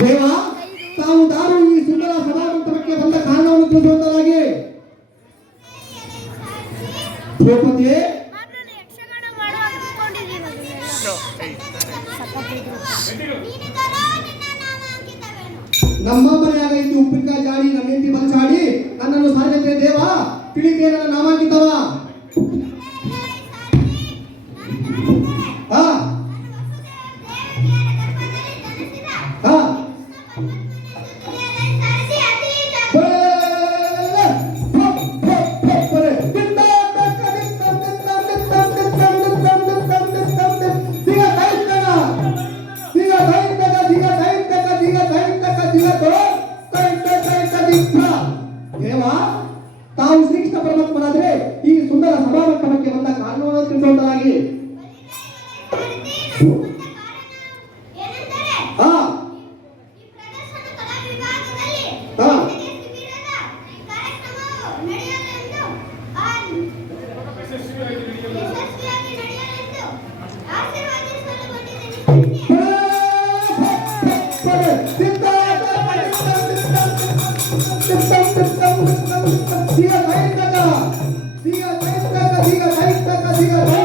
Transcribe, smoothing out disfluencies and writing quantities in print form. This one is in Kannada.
ದೇವ ತಾವು ದಾರು ಈ ಸುಂದರ ಸಭಾಮಂಟಪಕ್ಕೆ ಬಂದ ಕಾರಣವನ್ನು ತಿಳಿಸುವುದಾಗಿ ದ್ರೌಪದಿಯೇ ನಮ್ಮ ಮನೆಯಾಗ ಇದ್ದು ಉಪ್ಪಿನಕಾಯಿ ಜಾಡಿ ನನ್ನ ಹೆಂಡತಿ ಬಂಚಾಡಿ ನನ್ನನ್ನು ಸಾರಿದಂತೆ ದೇವ ತಿಳಿದೇ ನನ್ನ ನಾಮಾಂಕಿತವ ತಾವು ಶ್ರೀಕೃಷ್ಣ ಪರಮಾತ್ಮನಾದ್ರೆ ಈ ಸುಂದರ ಸಭಾಮಂಟಪಕ್ಕೆ ಬಂದ ಕಾರಣವನ್ನು ತಿಳಿಸುವುದಾಗಿ diga,